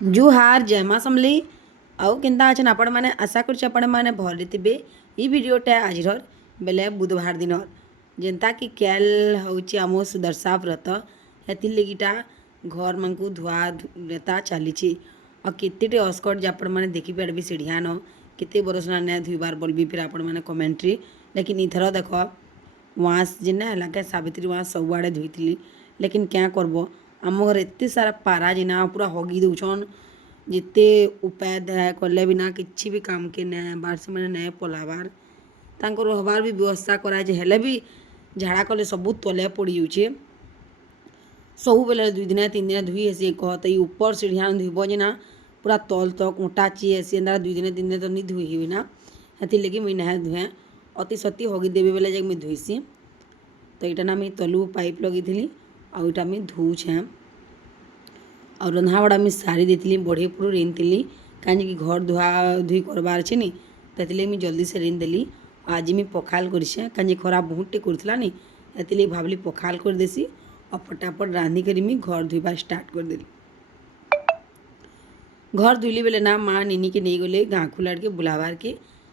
जुहार जय माँ समली आउ केन्ता अछन आपण मैंने आशा कर आपण मैंने भल थे। ये वीडियोटा आज बेले बुधवार दिन जेनता कि कैल हूँ आम सुदर्शा व्रत हेतिर लगिटा घर मन को धुआ धुता चली और केते अस्कट जे आपण मैंने देखिपारे सीढ़ियान केते बरस ना धुबार बोलबी फिर आपण मैंने कमेंट्री लेकिन इथर देख वाँस जिना है क्या सावित्री वाँस सबुआड़े धुई लेकिन क्या करब आम घर एत सारा पारा जिना पूरा हगी दौन जिते उपाय दया कले बिना किसी भी काम के बार से मैंने नहीं पलाबार तांकर रहबार भी व्यवस्था कराए हेले भी झाड़ा कले सब तले पड़ जाऊे सब बेले 2 दिन 3 दिन धुई हेसी कहते ये ऊपर सीढ़िया धुब जेना पूरा तल तक उटा ची हेसी 2 दिन 3 दिन तो नहीं धुई हुई ना हेती लगी मुई ना धुए अति सती हगी देवी बेले जाक मुई धुईसी तो यहाँ ना मुझे तलु पाइप लगी थी आईटा मुझे धुचे और रंधा बड़ा मुझे सारी देती बढ़े पूरा रेन थी कहीं घर धुआ धुई करवार अच्छे नी तो मुझे जल्दी से रेन देली आज मुझे पखाल करे कहीं खरा बहुत टे करा नी ये भावली पखाल कर देसी और फटाफट रांधि कर घर धुआ स्टार्ट कर देली। घर धुली बेले ना माँ नीनी के नहीं गले गाँ खुलाड़ के बुलावार के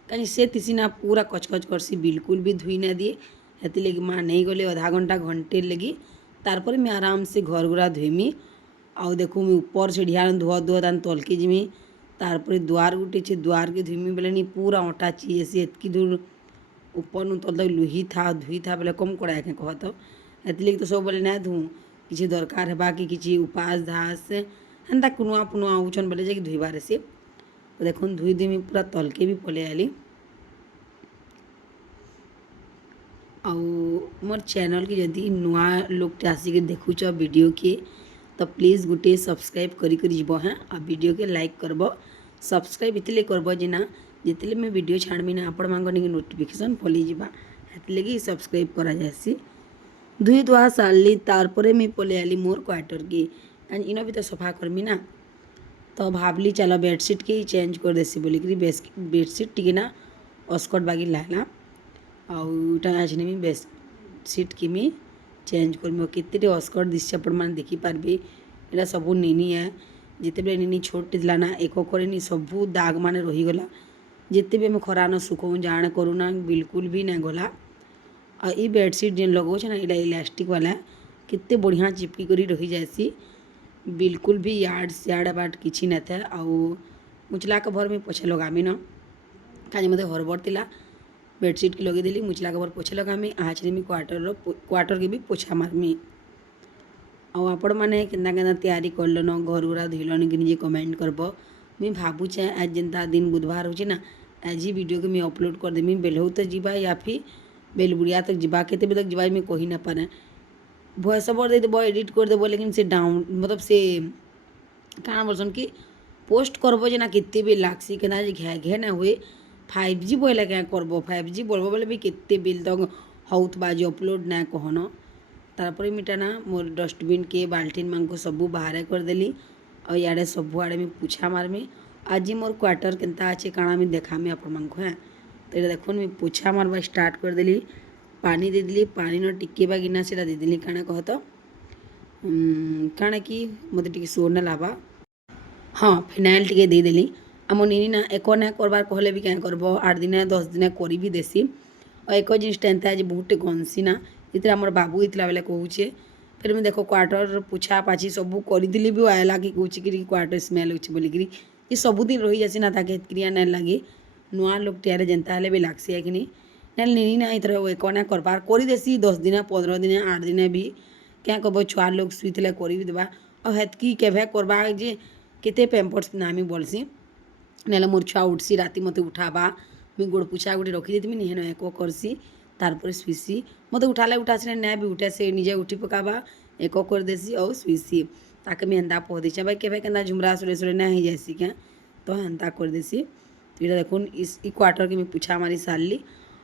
कहीं से तीसी ना पूरा कचकच करसी बिल्कुल भी धुई ना दिए हेती लगी माँ नहीं गले आधा घंटा घंटे लगी तारपर मैं आराम से घर गुरा धुईमी आउ देखू मैं ऊपर सीढ़िया धुआ धुआ तान तल के जिमी तारपर दुआर गुटे छे दुआर के धुईमी बेले नहीं पूरा अटा चीसी एतकी दूर ऊपर नु तल तक लुही था धुई था बेले कम कड़ा के कह तो हेती लगी तो सब बेले ना धुँ किसी दरकार है कि किसी उपास धास हेन्ता कुनुआ पुनुआ आउछन बेले जाकि धुईबार से तो देखो धुई धुई पूरा तल के भी पलि आली। आउ मोर चैनल की जदि नुआ लोग आसिक देखुच वीडियो के तो प्लीज़ गोटे सब्सक्राइब करी जीव हाँ आ वीडियो के लाइक करब सब्सक्राइब इतले करब जे ना जितले मैं वीडियो छाड़मी ना आपण मांग नोटिफिकेशन पलि जावा हेती लगी सब्सक्राइब करा जासी। धुई धुआ सारली तारपरे मैं पलि आली मोर क्वार्टर की इन भी तो सफा करमी ना तो भावली चलो बेडसीट के ही चेंज कर देसी बोलिक बेडसीट टी ना अस्कट बागी लाला आउटा आज नहीं बेडसीट की मी चेंज कर केते अस्कट दिशा आपण मैंने देखिपारे यहाँ सब नीनी है जिते बेले नीनी छोट थी ना एक करे सबू दाग मान रहीगला जिते भी आम खरा न सुखो जाण करूना बिल्कुल भी नहीं गला और ये बेडसीट जेन लगाऊे ना यहाँ इलास्टिक वाला केते बढ़िया चिपकी कर रही जासी बिल्कुल भी यार्ड सियाड़ बाट किसी न था आउ मुचला के भर में पछे लगामी न कहीं मत हरबर थिला बेडसीट की लगेदेली मुचला के भर पोछे लगामी आज मी क्वार्टर के भी पोछा मारमी आउ आपण मैंने केन्ता तैयारी करलन घर गुरा धुलन कि निजे कमेंट करब मुई भावुचे आज जेनता दिन बुधवार हो ना आज ही वीडियो के मैं अपलोड कर देमी बेलहू तक जीवा या फिर बेलबुड़िया तक जीवा केते बजे तक जीवा मैं कही ना पारे वॉइस ओवर दे देव एडिट कर देव लेकिन से डाउन मतलब से काना बोलसन कि पोस्ट करब जे ना केते बिल लागसी केना जे घे घे ना हुए 5G बोले क्या करब 5G बोलबो बोले भी केते बिल तक हौत बाजी अपलोड ना कहन तारपर मिटा ना मोर डस्टबिन के बाल्टीन मान को सबू बाहर कर देली और इे सबू आड़े मैं पूछा मारमी आज मोर क्वार्टर केनता अच्छे काना मैं देखामी आपण मान को हाँ तो ये देखो मैं पूछा मारवा स्टार्ट कर देली पानी दे देली पानी न टिके बा गिना से दे देली काना कह तो काना कि मत टिके सोर ना लावा हाँ फिनाइल टिके दे देली आम नीनी ना एक ना करबार कहले भी क्या करब 8 दिन 10 दिन करी भी देसी और एक जिनटा एंता आज बहुत गंसी ना इतने आम बाबू इतला बेले कहूचे फिर मैं देखो क्वार्टर पोछा पाछी सबू करदेली भी आएला कि कहूँ कि क्वार्टर स्मेल हो बोलिकी ये सबुदिन रही जासी ना ताकि क्रिया ना लगे नुआ लोग टियारे जेनता हेले भी लागसी है कि नहीं ना नीनी ना इतर एक ना करबार कर देसी 10 दिन 15 दिन 8 दिन भी क्या कब छुआ लोग शुईले कर भी देवा और हेतकी केभे करवा जे केते पैम्पर्स नामी बोलसी ना मोर छुआ उठसी राति मत उठाबा मुझे गोड़ पोछा गोटे रखी देती निहेन एक करसी तारपर शुईसी मत उठाले उठासी ना भी उठे से निजे उठी पकाबा एक कर देसी और शुईसी ताके मैं हेन्ता पह देसी भाई केभे के झुमरा सुरे सुरे ना हो जासी क्या तो हेन्ता कर देसी तो ये देखो इस क्वार्टर के मैं पूछा मारी सारली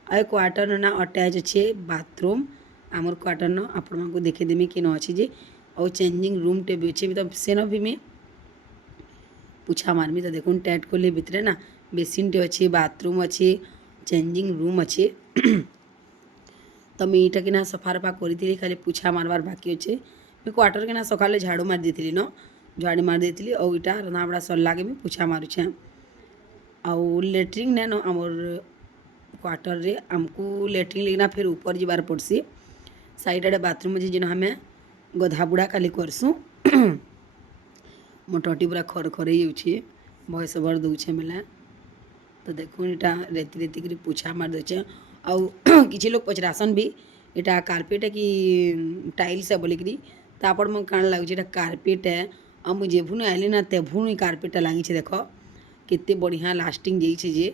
और क्वार्टर ना अटैच अच्छे बाथरूम आमर क्वार्टर न आपण को देखेदेमी कि न अच्छी जे और चेंजिंग रूम टे भी अच्छे भी तो सेन भी मैं पूछा मारमी तो देखो टैट खोले भितर ना बेसिन टे अच्छे बाथरूम अच्छे चेंजिंग रूम अच्छे तो मैं यहाँ कि सफा रफा करी खाली पूछा मारबार बाकी अच्छे मैं क्वार्टर के ना सकाले झाड़ू मार दी न झाड़ी मार देती और इटा रंधा बड़ा सरला के भी पोछा मारुछे आउ लेट्रिन नैन आमर क्वार्टर रे आमको लेट्रिन लेकिन फिर ऊपर जीवार पड़सी साइड आड़े बाथरूम अच्छे जेन आम गधा बुढ़ा खाली करसूँ मो टटी पूरा खर खर हो भयस भर दौचे बेले तो देखो इटा रेती रेती कर पोछा मार दे आउ किसी लोग पचरासन भी इटा कार्पेट है कि टाइल्स है बोलिकी तापर मैं काण लगुच कार्पेट है आ मुझे जेभुन आइली ना तेभुन कार्पेट लगी देख केते बढ़िया लास्टिंग जाइए जे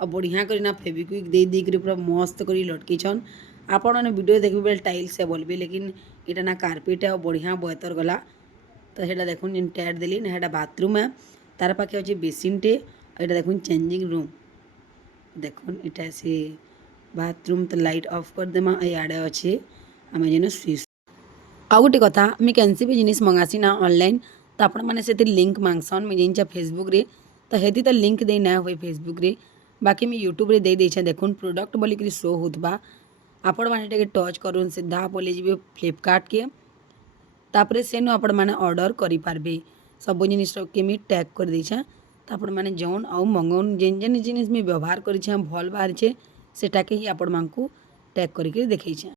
और बढ़िया करना फेविक्विक दे दी पूरा मस्त कर लटकीछन आपण मैंने वीडियो देखिए बेले टाइल्स है बोलबे लेकिन इटा ना कार्पेट है और बढ़िया बहतर गला तो सेटा देखुन जेन टैड देली ना हेटा बाथरूम है तार पाखे अच्छे बेसिन टे और देखुन चेंजिंग रूम देखुन इटा से बाथरूम तो लाइट ऑफ कर देमा इे अच्छे आम जेन स्विच आ गोटे कथा मुझे कैंसी भी जिनिस मंगासी ना ऑनलाइन तो आपण मैंने से लिंक मांगसन मुझे जिनचा फेसबुक रे तो हेती तो लिंक दे ना हुए फेसबुक रे बाकी मैं यूट्यूब रे दे देछे देखुन प्रोडक्ट बोलिक शो होतबा आपण मैंने टच करूँ सीधा पलि जी फ्लिपकार्ट के तापर सेनु आपण मैंने ऑर्डर करि पारबे सब जिनिस के मी टैग कर देछे तो आपण मैंने जौन आउ मंगाउन जेन जेन जिनिस मैं व्यवहार करिछे भल बाहर छे सेटा के ही आपण मानकू टैग करके देखैछे।